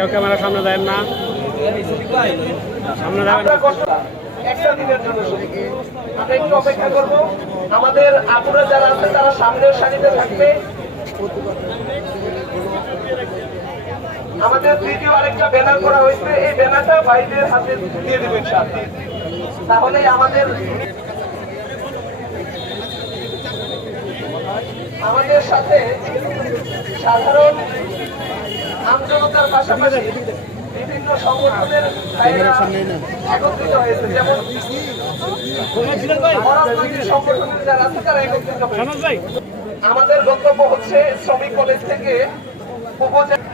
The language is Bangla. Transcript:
কেউ ক্যামেরা সামনে দেন না, সামনে দেবেন একটা দিনের জন্য আমরা একটু অপেক্ষা করব। আমাদের আপুরা যারা আছে তারা সামনের সারিতে থাকবে। আমাদের দ্বিতীয় আরেকটা ব্যানার করা হয়েছে, এই ব্যানারটা ভাইদের হাতে দিয়ে দেবেন সাথে, তাহলে আমাদের সাথে সাধারণ আমজনতার পাশাপাশি বিভিন্ন সংগঠনের একত্রিত হয়েছে, যেমন সংগঠনের যারা আছে তারা একত্রিত হয়েছে। আমাদের বক্তব্য হচ্ছে শ্রমিক কলেজ থেকে উপজেলা